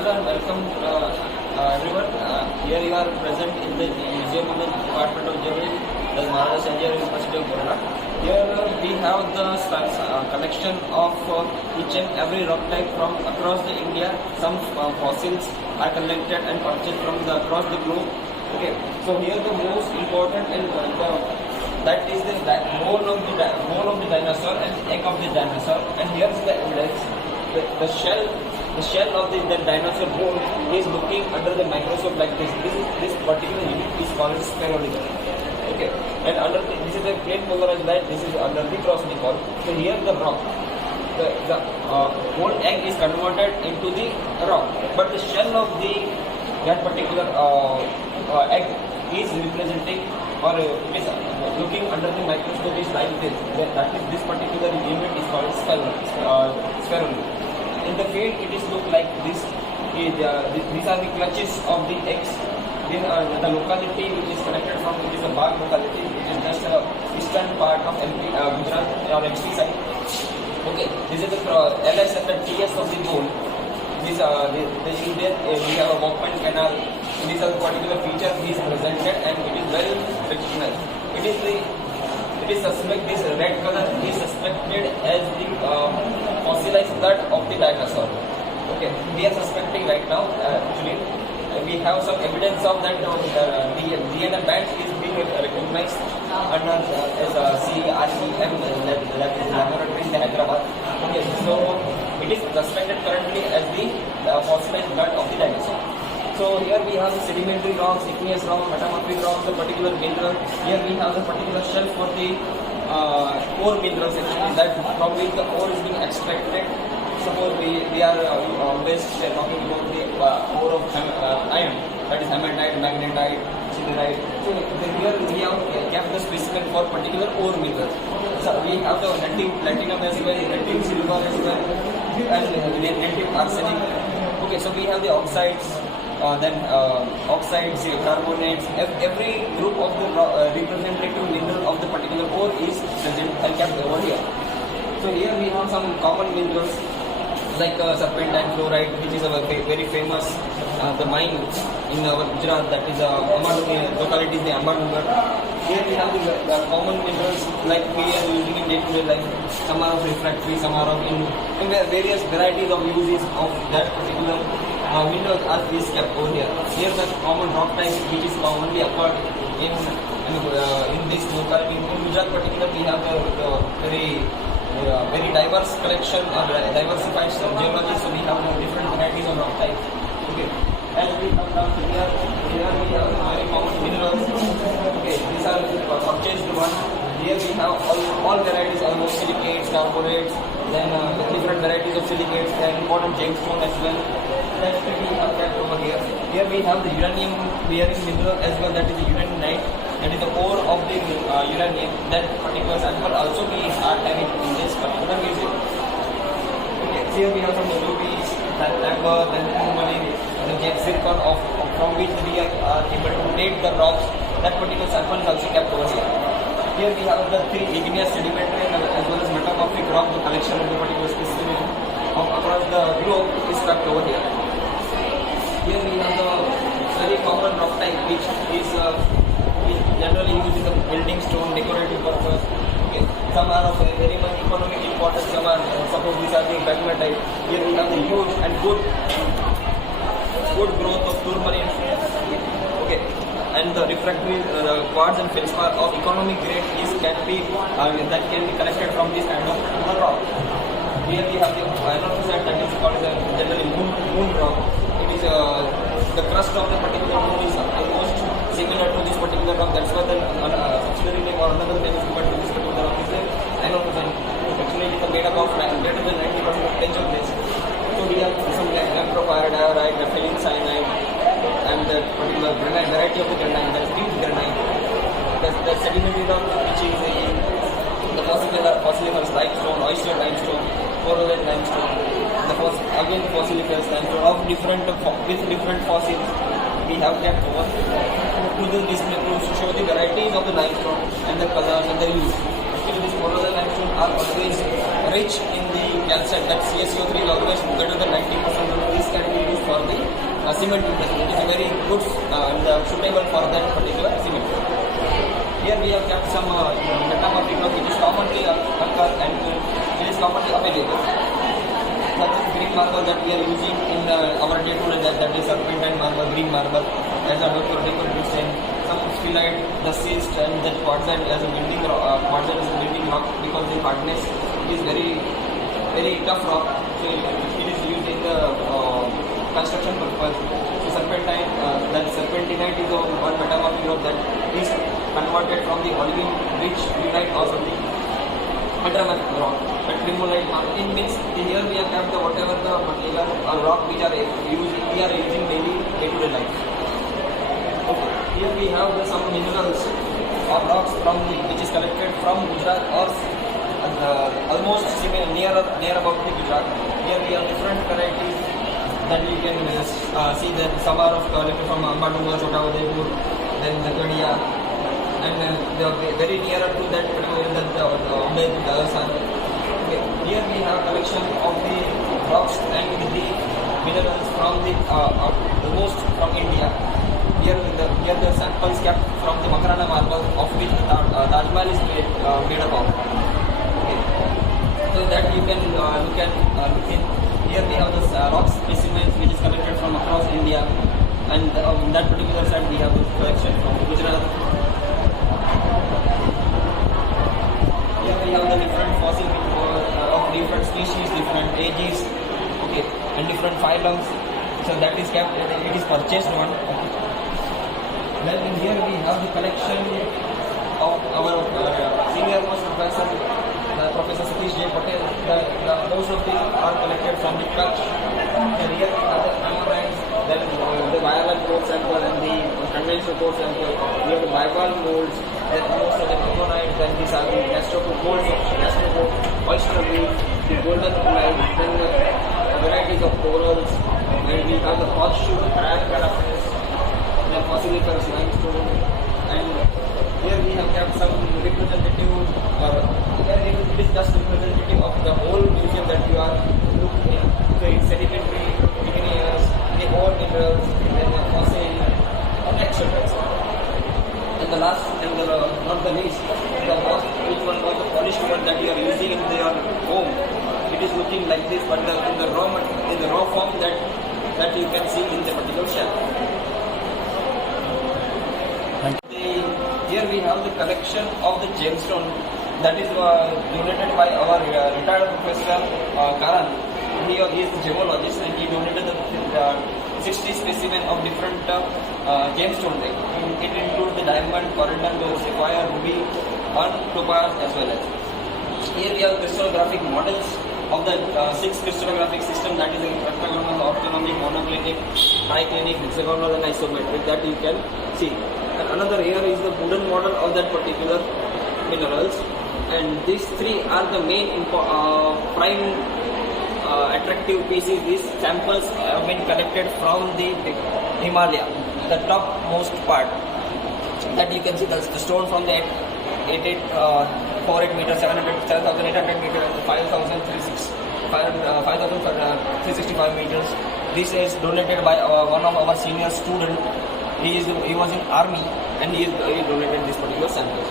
hello and welcome everyone. Here you are present in the Museum of the Department of Geology, the Maharaja Sanjay University of Kerala. Here we have the collection of each and every rock type from across the India. Some fossils are collected and purchased from across the globe. Okay, so here the most important and that is the bone of the dinosaur and egg of the dinosaur. And here is the evidence. The shell of the dinosaur bone is looking under the microscope like this. This particular unit is called spheroid. Okay, and this is a plane polarized light. This is under the cross-Nicoll. So here the rock, the whole egg is converted into the rock, but the shell of that particular egg is representing or is looking under the microscope is like this. That is, this particular unit is called spheroid. In the field, it is look like this. These are the clutches of the eggs. The locality which is connected from, which is the Bagh locality, which is just the eastern part of MP, Gujarat or MP side. Okay, this is the LS and the TS of the bone. We have a Walkman canal. These are the particular features is presented and it is very recognized. It is suspect, this red color is suspected as the fossilized blood of the dinosaur. Okay, we are suspecting right now. Actually, we have some evidence of that. The DNA band is being recognized under as CREM, that is laboratory in Hyderabad. Okay, so it is suspected currently as the fossilized blood of the dinosaur. So here we have the sedimentary rocks, igneous rocks, metamorphic rocks, the particular mineral. Here we have the particular shelf for the ore minerals, actually, that from which the ore is being extracted. Suppose we are always talking about the ore of iron, that is hematite, magnetite, siderite. So here we have kept the specimen for particular ore minerals. So we have the native platinum as well, native silver as well, and native arsenic. Okay, so we have the oxides. Then oxides, carbonates, every group of the representative mineral of the particular ore is present and kept over here. So here we have some common minerals like serpentine fluoride, which is a very famous the mine in our Gujarat, that is locality is the Ambadungar. Here we have the common minerals like we are using in day-to-day life. Some are of refractory, some are of in various varieties of uses of that particular minerals are these kept over here. Here the common rock type which is commonly occurred in this locality. In Gujarat particularly, we have the very diverse collection or diversified geology, so we have different varieties of rock types. Okay, as we come down to here we have very common minerals. Okay, these are purchased one. Here we have all varieties, almost silicates, carbonates, then different varieties of silicates, and important gemstone as well. That we have that over here. Here we have the uranium bearing mineral as well, that is the uranite. That is the ore of the uranium. That particular sample also we are having in this particular museum. Okay, here we have some rubies, amber, then tourmaline, the zircon from which we are able to date the rocks. That particular sample is also kept over here. Here we have the three igneous sedimentary as well as metamorphic rock. The collection of the particular specimen across the globe is kept over here. Here we have the very common rock type which is generally used in the building stone, decorative purpose. Okay. Some are of very much economic importance. Some are, suppose these are the pegmatite. Here we have the huge and good growth of tourmaline. Okay. And the refractory quartz and feldspar of economic grade that can be collected from this kind of rock. Here we have the iron oxide that is called generally moon rock. It is the crust of the particular moon is almost similar to this particular rock. That's why the subsidiary name or another name is given to this particular rock is the iron oxide. Actually, it is made up of greater than 90% of pleasure place. So we have some amphophire, diorite, nepheline cyanide, and the particular granite, variety of the granite, that is deep granite. The sedimentary rock, which is the fossiliferous limestone, oyster limestone, coralline limestone. Again fossiliferous limestone of different fossils we have kept over to the display to show the varieties of the limestone and the colors and the use. Actually, these coralline limestone are always rich in the calcite. That CaCO3 is always greater than 90% of this can be used for the cement industry. It is a very good and suitable for that particular cement. Here we have kept some metamorphic rock which is commonly occur and it is commonly available. Such as green marble that we are using in our day-to-day, that is serpentine marble, green marble as a decorative stain. Some spheelite, the schist and that quartzite as a building rock, because the hardness is very tough rock. So it is used in the construction purpose. So serpentine, that serpentinite is one metamorphic rock that is converted from the olivine rich unite or something metamorphic rock. But tremolite marble means here we have kept the whatever the material or rock which are using daily day-to-day life. Okay. Here we have some minerals or rocks which is collected from Gujarat or almost near about the Gujarat. Here we have different varieties that we can see that some are collected from Ambadunga, Chota Udaipur, then the Gadia, and they are very nearer to that Udaipur, Rajasthan. Okay. Here we have collection of the rocks and the minerals from the almost from India. Here the samples kept from the Makarana marble of which Taj Mahal is made up of. Okay. So that you can look in. Here we have the rock specimens which is collected from across India, and on that particular side we have the collection from Gujarat. Here we have the different fossil of different species, different ages, okay, and different phylums. So that is kept. It is purchased one. Then in here we have the collection of our senior most professor, Professor Satish J. Patel. Most of these are collected from the Kutch. And here we have the ammonites, then the violet core sample and the conventional core sample. We have the bivalve molds, then most of the ammonites, then these are the molds of gastropode, oyster reef, the golden light, then the varieties of corals, and we have the horseshoe, crab carapace, then fossiliferous limestone, and here we have kept some representative, it is just representative of the whole museum that you are looking at. So it's sedimentary, igneous, the ore minerals, then the fossil, and etc. And the last, and not the least, which one was the polished one that you are using in your home. It is looking like this, but in the raw form that you can see in the particular shelf. Here we have the collection of the gemstone that is donated by our retired professor Karan. He is a gemologist and he donated the 60 specimens of different gemstones. It includes the diamond, corundum, sapphire, ruby, and topaz as well as. Here we have crystallographic models of the 6 crystallographic system, that is the octagonal, orthonomic, monoclinic, triclinic, hexagonal and isometric, that you can see. And another here is the wooden model of that particular minerals, and these three are the main prime attractive pieces. These samples have been collected from the Himalaya, the topmost part, that you can see the stone from the 48 meters, 7,800 meters, and 5,365 meters. This is donated by one of our senior students. He was in army and he donated this particular sample.